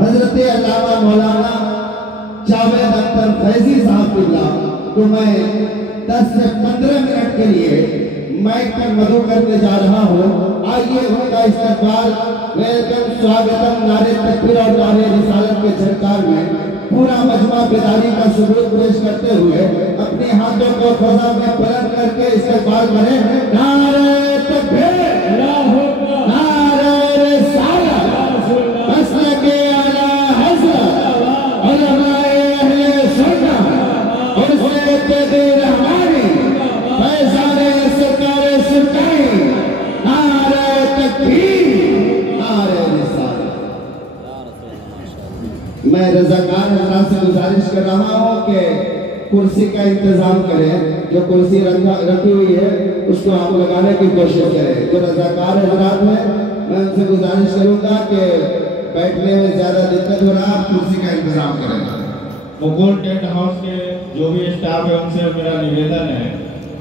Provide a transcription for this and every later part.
حضرت علامہ مولانا جاوید اختر فیضی صاحب قبلہ کو میں 10 سے 15 منٹ کے لیے مائک پر مدعو کرنے جا رہا ہوں۔ آئیے ان کا استقبال ویلکم سواگتم نعرے تکبیر اور نعرے رسالت کے جھنکار میں پورا مجمع بیداری کا ثبوت پیش کرتے ہوئے اپنے ہاتھوں کو فضا میں بلند کر کے استقبال کریں۔ نعرے تکبیر، نعرے رسالت، مسلک اعلیٰ حضرت علماء اہل سنت اور سید رحمانی فیضان سرکار سرکاری، نعرے تکبیر، نعرے رسالت۔ میں رضاکار حضرات سے گزارش کر رہا ہوں کہ کرسی کا انتظام کریں، جو کرسی رکھی ہوئی ہے اس کو آپ لگانے کی کوشش کریں۔ جو رضاکار حضرات ہیں میں ان سے گزارش کروں گا کہ بیٹھنے میں زیادہ دقت ہو رہا، آپ کرسی کا انتظام کریں۔ مغول ٹینٹ ہاؤس کے جو بھی اسٹاف ہے ان سے میرا نویدن ہے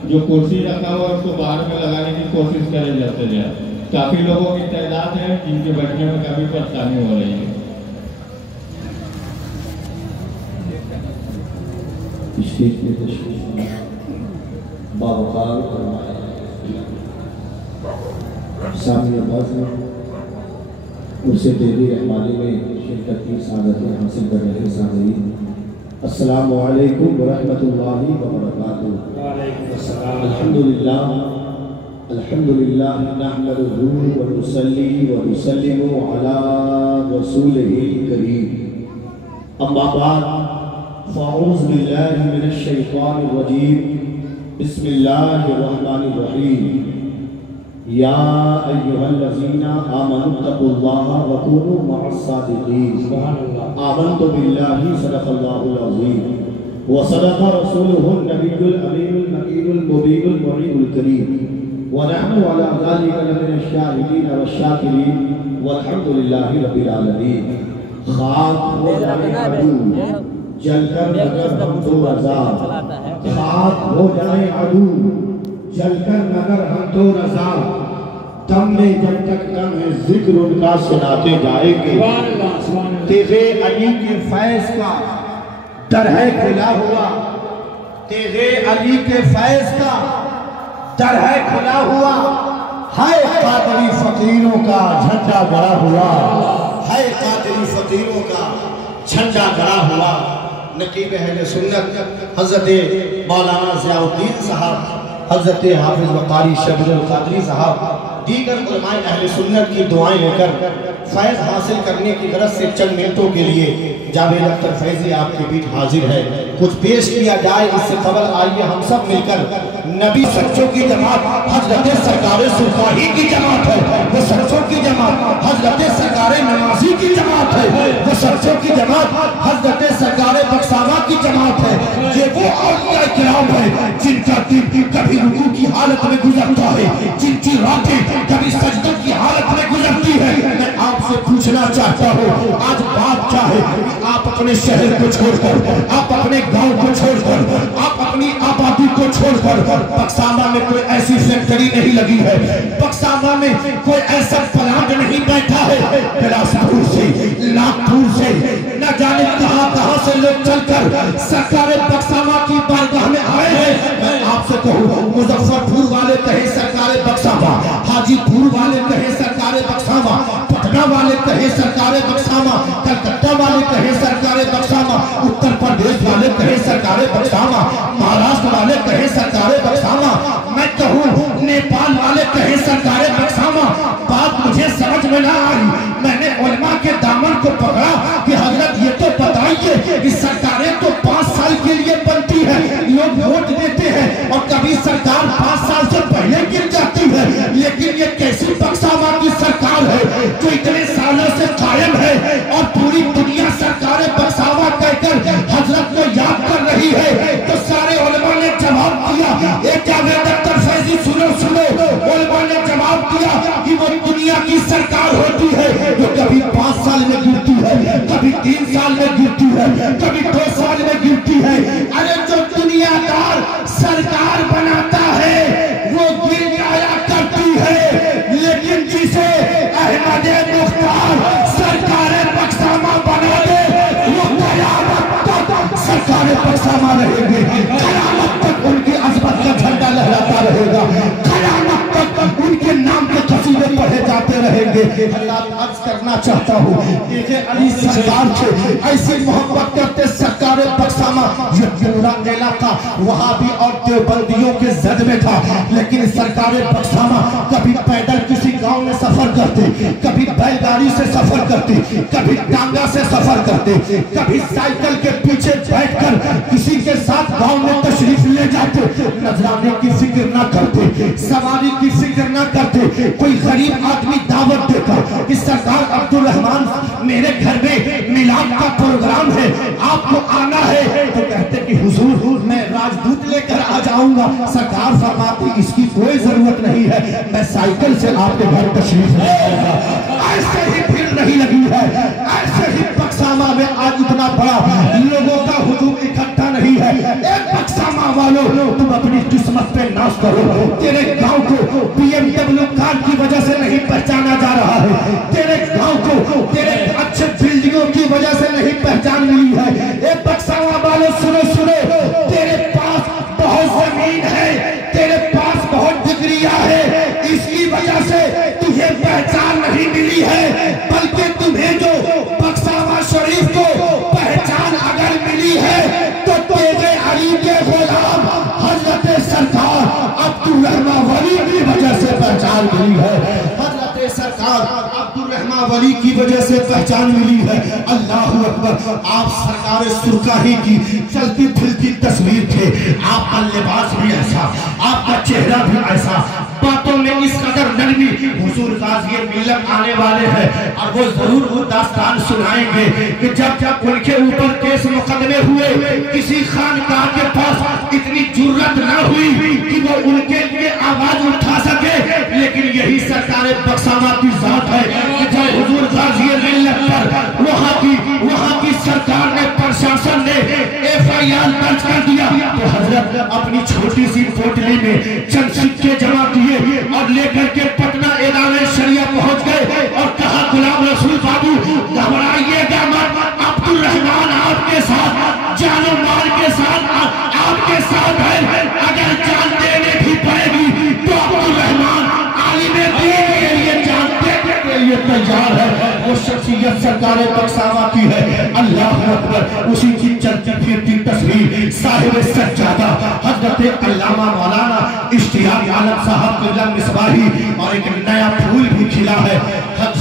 جو کرسی رکھا ہوا اس کو باہر میں لگانے کی کوشش کرے جاتے جائے۔ کافی لوگوں کی تعداد ہے جن کے بیٹھنے میں کافی پریشانی ہو رہی ہے۔ تشریف میں تشریف باوقار فرمائے سامنے باز میں اسے دیوی رحمانی میں شرکت کی سعادتیں حاصل کر رہے سامعین، السلام علیکم ورحمۃ اللہ وبرکاتہ۔ وعلیکم السلام۔ الحمدللہ الحمدللہ نحمدہ ونصلی ونسلم علی رسولہ الکریم، اما بعد فاعوذ باللہ من الشیطان الرجیم، بسم اللہ الرحمن الرحیم، یا ایہا الذین آمنوا اتقوا اللہ وکونوا مع الصادقین، آمنت باللہ صدق اللہ العظیم وصدق رسولہ النبی الامین المکین المبین المعین الکریم، ونحن علی ذلک لمن الشاہدین والشاکرین والحمدللہ رب العالمین۔ خاک ہو جائے عدو جل کر مگر ہم تو رضا، خاک ہو جائے عدو جل کر مگر ہم تو رضا، دم میں جب تک دم ہے ذکر ان کا سناتے جائیں گے، تیغ علی کے فیض کا در ہے کھلا ہوا، تیغ علی کے فیض کا در ہے کھلا ہوا، ہے قادری فقیروں کا جھنڈا گڑا ہوا، ہے قادری فقیروں کا جھنڈا گڑا ہوا۔ نقیب اہل سنت حضرت مولانا ضیاء الدین صاحب، حضرت حافظ وقاری شبیر القادری صاحب، دیگر علماء اہل سنت کی دعائیں لے کر فیض حاصل کرنے کی غرض سے چند منٹوں کے لیے جاوید اختر فیضی آپ کے بیچ حاضر ہے، کچھ پیش کیا جائے۔ اس سے قبل آئیے ہم سب مل کر نبی سچوں کی جماعت حضرت سرکار سرکاہی کی جماعت ہے، وہ سچوں کی جماعت حضرت سرکار نمازی کی جماعت ہے، وہ سچوں کی جماعت حضرت سرکار بخشاوا کی جماعت ہے، یہ وہ اولیاء کرام ہے جن کا دن کبھی رکوع کی حالت میں گزرتا ہے، جن کی راتیں کبھی سجدہ کی حالت میں گزرتی ہے۔ میں آپ سے پوچھنا چاہتا ہوں، آج بات کیا ہے؟ آپ اپنے شہر کو چھوڑ کر، آپ اپنے گاؤں کو چھوڑ کر، آپ اپنی آبادی کو چھوڑ کر، بخشاوا میں کوئی ایسی فیکٹری نہیں لگی ہے، بخشاوا میں کوئی ایسا پلانٹ نہیں بیٹھا ہے، بلاسپور سے، ناگپور سے، نہ جانے کہاں سے لوگ چل کر سرکار بخشاوا کی بارگاہ میں آئے ہیں۔ میں آپ سے کہوں، مظفر پور والے کہیں سرکار بخشاوا، حاجی پور والے کہیں سرکار بخشاوا، پٹنہ والے کہیں سرکار بخشاوا، کلکتہ والے کہیں سرکار بخشاوا، اتر پردیش والے کہیں سرکار بخشاوا، مہاراشٹر والے کہیں سرکار بخشاوا، میں کہوں نیپال والے کہیں سرکار بخشاوا۔ بات مجھے سمجھ میں نہ آئی، میں نے علماء کے دامن کو پکڑا کہ حضرت یہ تو بتائیے کہ سرکاریں تو 5 سال کے لیے بنتی ہے، لوگ ووٹ دیتے ہیں اور کبھی سرکار 5 سال سے پہلے گر جاتی ہے، لیکن یہ کیسی بخشاوا کی سرکار ہے جو اتنے سالوں سے قائم ہے اور پوری دنیا سرکار بخشاوا کہہ کر حضرت کو یاد کر رہی ہے؟ تو سارے علماء نے جواب دیا، ایک جاوید اختر فیضی سنو، علماء نے جواب دیا کہ وہ دنیا کی سرکار ہوتی ہے جو کبھی 5 سال میں گرتی ہے، کبھی 3 سال میں گرتی ہے، کبھی 2 سال میں گرتی ہے۔ ارے جو دنیا دار سرکار بناتا ہے وہ گر جایا کرتی ہے، لیکن جسے احمد مختار سرکار بخشاوا رہیں گے, قیامت تک ان کی عظمت کا جھنڈا لہراتا رہے گا, قیامت تک ان کے نام کے قصیدے پڑھے جاتے رہیں گے. اللہ عرض کرنا چاہتا ہوں, دیکھیں علی سرکار سے ایسی محبت کرتے سرکار بخشامہ, یہ پورا علاقہ وہابی اور دیوبندیوں کے زد میں تھا, لیکن سرکار بخشامہ کبھی پیدل کسی گاؤں میں سفر کرتے, کبھی بیل گاڑی سے سفر کرتے, کبھی ٹانگا سے سفر کرتے, کبھی سائیکل کے پیچھے بیٹھ کر کسی کے ساتھ گاؤں میں تشریف لے جاتے, نذرانے کی فکر نہ کرتے, سواری کی فکر نہ کرتے. کوئی غریب آدمی دعوت دے کر کہ سرکار عبدالرحمن میرے گھر میں میلاد کا پروگرام ہے, آپ کو آنا ہے, تو کہتے کہ حضور میں راجدوت لے کر آ جاؤں گا. سرکار فرماتی اس کی کوئی ضرورت نہیں ہے, میں سائیکل سے آپ کے گھر تشریف لے آؤں گا. ایسے ہی بھیڑ نہیں لگی ہے, ایسے ہی بخشامہ میں آج اتنا بڑا لوگوں کا ہجوم اکٹھا نہیں ہے. اے بخشامہ والوں, تم اپنی قسمت پہ ناز کرو. تیرے گاؤں کو BMW کار کی وجہ سے نہیں پہچانا جا رہا ہے, تیرے گاؤں کو تیرے اچھے بلڈنگوں کی وجہ سے نہیں پہچان ملی ہے. اے بخشامہ والوں سنو سنو, تیرے پاس بہت زمین ہے, تیرے پاس بہت ڈگریاں ہے, اس کی وجہ سے تجھے پہچان نہیں ملی ہے, بلکہ تمہیں جو بخشامہ شریف کو پہچان اگر ملی ہے تو تیرے علی کے غلام حضرت سرکار عبدالرحمن ولی کی وجہ سے پہچان ملی ہے. حضرت سرکار عبدالرحمن ولی کی وجہ سے پہچان ملی ہے. اللہ اکبر. آپ سرکار سرکاہی کی چلتی پھرتی تصویر تھے, آپ کا لباس بھی ایسا, آپ کا چہرہ بھی ایسا, باتوں میں اس قدر نرمی. حضور غازی ملت آنے والے ہیں اور وہ ضرور وہ داستان سنائیں گے کہ جب ان کے اوپر کیس مقدمے ہوئے, کسی خانقاہ کے پاس اتنی جرت نہ ہوئی کہ وہ ان کے لیے آواز اٹھا سکے, لیکن یہی سرکار بخشامہ کی ذات ہے کہ جب حضور غازی ملت پر وہاں کی سرکار نے, پرشاسن نے FIR درج کر دیا, تو حضرت اپنی چھوٹی سی پوٹلی میں چند سکے جمع کیے اور لے کر کے پٹنہ اعلان شریعہ پہنچ گئے اور کہا غلام رسول بابو گھبرائیے گا مت, عبدالرحمن آپ کے ساتھ, جان و مال کے ساتھ آپ کے ساتھ ہے, اگر جان دینے بھی پڑے گی تو عبدالرحمن عالم دین کے لیے جان دینے کے لیے تیار ہے. وہ شخصیت سرکار بخشامہ کی ہے. اللہ اکبر. اسی کی چلتی پھرتی تصویر صاحب سجادہ حضرت علامہ مولانا اشتیاق عالم صاحب قبلہ مصباحی, اور ایک نیا پھول بھی کھلا ہے.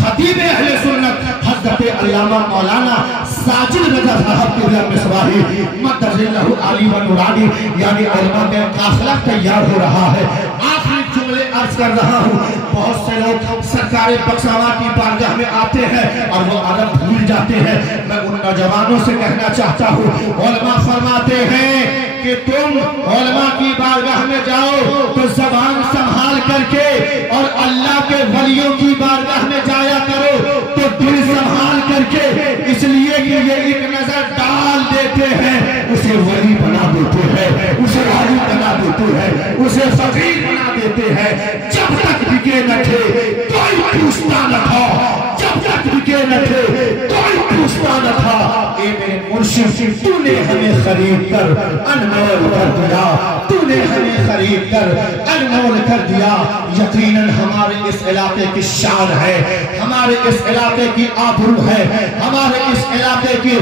خطیب اہل سنت حضرت علامہ مولانا ساجد رضا صاحب قبلہ مصباحی مدد اللہ علی و نورانی, یعنی علماء کا قافلہ تیار ہو رہا ہے. آخری جملے عرض کر رہا ہوں. بہت سے لوگ سرکار بخشامہ کی بارگاہ میں آتے ہیں اور وہ ادب بھول جاتے ہیں. میں ان نوجوانوں سے کہنا چاہتا ہوں, علماء فرماتے ہیں کہ تم علماء کی بارگاہ میں جاؤ تو زبان سنبھال کر کے, اور اللہ کے ولیوں کی بارگاہ میں جایا کرو تو دل سنبھال کر کے, اس لیے کہ یہ ایک نظر ڈال دیتے ہیں, اسے ولی بنا دیتے ہیں, اسے عالم بنا دیتے ہیں, اسے فقیر بنا دیتے ہیں. جب تک بکے نہ تھے کوئی پوچھتا نہ تھا, جب تک بکے نہ تھے کوئی پوچھتا نہ تھا. اے میرے مرشد, تو نے ہمیں خرید کر انمول کر دیا, تو نے ہمیں خرید کر انمول کر دیا. یقیناً ہمارے اس علاقے کی شان ہے, ہمارے اس علاقے کی آبرو ہے, ہمارے اس علاقے کی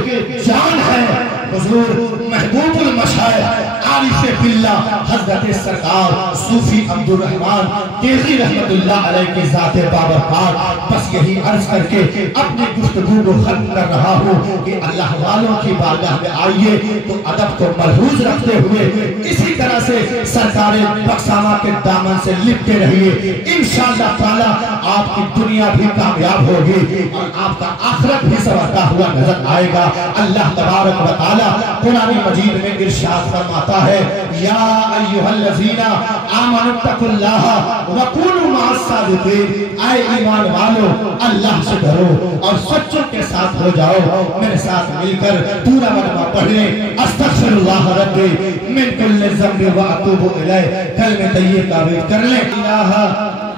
جان ہے. حضور محبوب المشائخ عارف باللہ حضرت سرکار صوفی عبدالرحمن تیغی رحمت اللہ علیہ کی ذات بابرکات. بس یہی عرض کر کے اپنی گفتگو کو ختم کر رہا ہوں کہ اللہ والوں کی بارگاہ میں آئیے تو ادب کو ملحوظ رکھتے ہوئے اسی طرح سے سرکار بخشامہ کے دامن سے لپٹے رہیے. انشاءاللہ تعالی آپ کی دنیا بھی کامیاب ہوگی اور آپ کا آخرت بھی سنورتا ہوا نظر آئے گا. اللہ تبارک و تعالی قرآن مجید میں ارشاد فرماتا ہے, یا ایھا الذین آمنوا اتقوا اللہ وکونوا مع الصادقین, اے ایمان والو اللہ سے ڈرو اور سچوں کے ساتھ ہو جاؤ. میرے ساتھ مل کر پورا کلمہ پڑھ لیں, استغفر اللہ ربی من کل ذنب واتوب الیہ. کلمہ طیب کا ورد کر لیں, الہ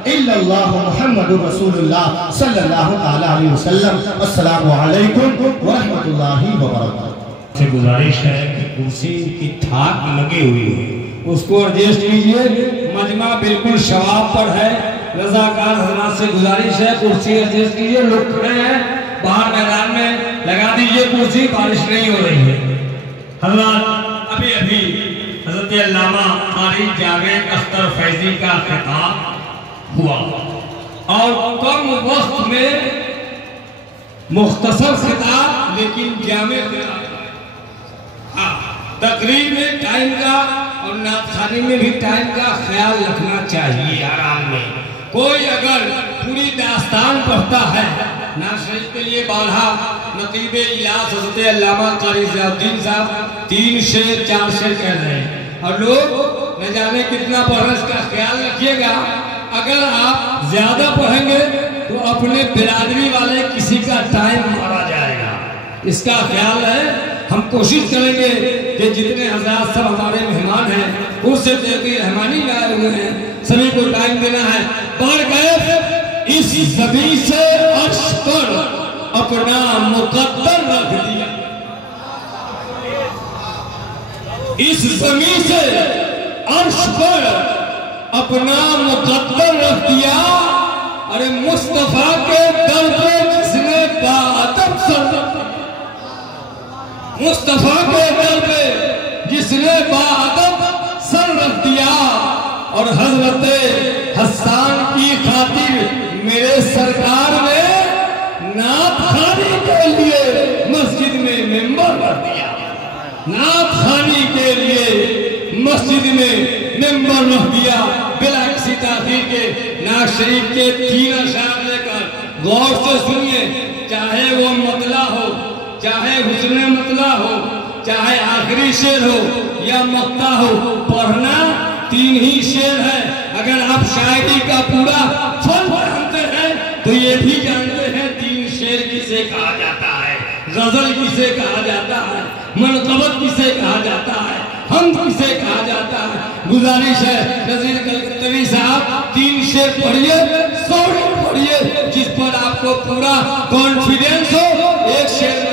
الا اللہ محمد رسول اللہ صلی اللہ علیہ وسلم. السلام علیکم ورحمۃ اللہ وبرکاتہ. سے گزارش ہے کرسی کی تھاک لگی ہوئی ہے، اس کو ایڈجسٹ کیجئے۔ مجمع بالکل شواب پر ہے، رضاکار حضرات سے گزارش ہے کرسی ایڈجسٹ کیجئے۔ لوگ کھڑے ہیں باہر میدان میں، لگا دیجئے کرسی، بارش نہیں ہو رہی ہے۔ حضرات ابھی حضرت علامہ قاری جاوید اختر فیضی کا خطاب ہوا اور کم وقت میں مختصر خطاب لیکن جامع تقریر میں ٹائم کا اور نعت خوانی میں بھی ٹائم کا خیال رکھنا چاہیے۔ آرام میں کوئی اگر پوری داستان پڑھتا ہے، نعت شریف کے لیے بارہا نقیب الیاس حضرت علامہ قاری ضیاء الدین صاحب 3 شعر 4 شعر کہہ رہے ہیں اور لوگ نہ جانے کتنا پڑھ رہے، اس کا خیال رکھیے گا۔ اگر آپ زیادہ پڑھیں گے تو اپنے برادری والے کسی کا ٹائم مارا جائے گا، اس کا خیال ہے۔ ہم کوشش کریں گے کہ جتنے حضرات سب ہمارے مہمان ہیں ان سے دیکھیں رحمانی لائے ہوئے ہیں، سبھی کو ٹائم دینا ہے۔ بڑھ گئے اس زمین سے عرش پر اپنا مقدر رکھ دیا، اس زمین سے عرش پر اپنا مقدر رکھ دیا۔ ارے مصطفیٰ کے در پہ جس نے باادب سر، مصطفیٰ کے در پہ جس نے باادب سر رکھ دیا اور حضرت حسان کی خاطر میرے سرکار نے نعت خوانی کے لیے مسجد میں ممبر رکھ دیا، نعت خوانی کے لیے مسجد میں ممبر رکھ دیا۔ بلا کسی تاخیر کے نعت شریف کے 3 اشعار لے کر غور سے سنیے، چاہے وہ مطلع ہو، چاہے حسن مطلع ہو، چاہے آخری شعر ہو یا مقطع ہو، پڑھنا 3 ہی شعر ہے۔ اگر آپ شاعری کا پورا فن جانتے ہیں تو یہ بھی جانتے ہیں 3 شعر کسے کہا جاتا ہے، غزل کسے کہا جاتا ہے، منقبت کسے کہا جاتا ہے، حمد کسے کہا جاتا ہے۔ گزارش ہے نذیر کلکتری صاحب 3 شعر پڑھیے، 100 پڑھیے، جس پر آپ کو پورا کانفیڈنس ہو۔ ایک شعر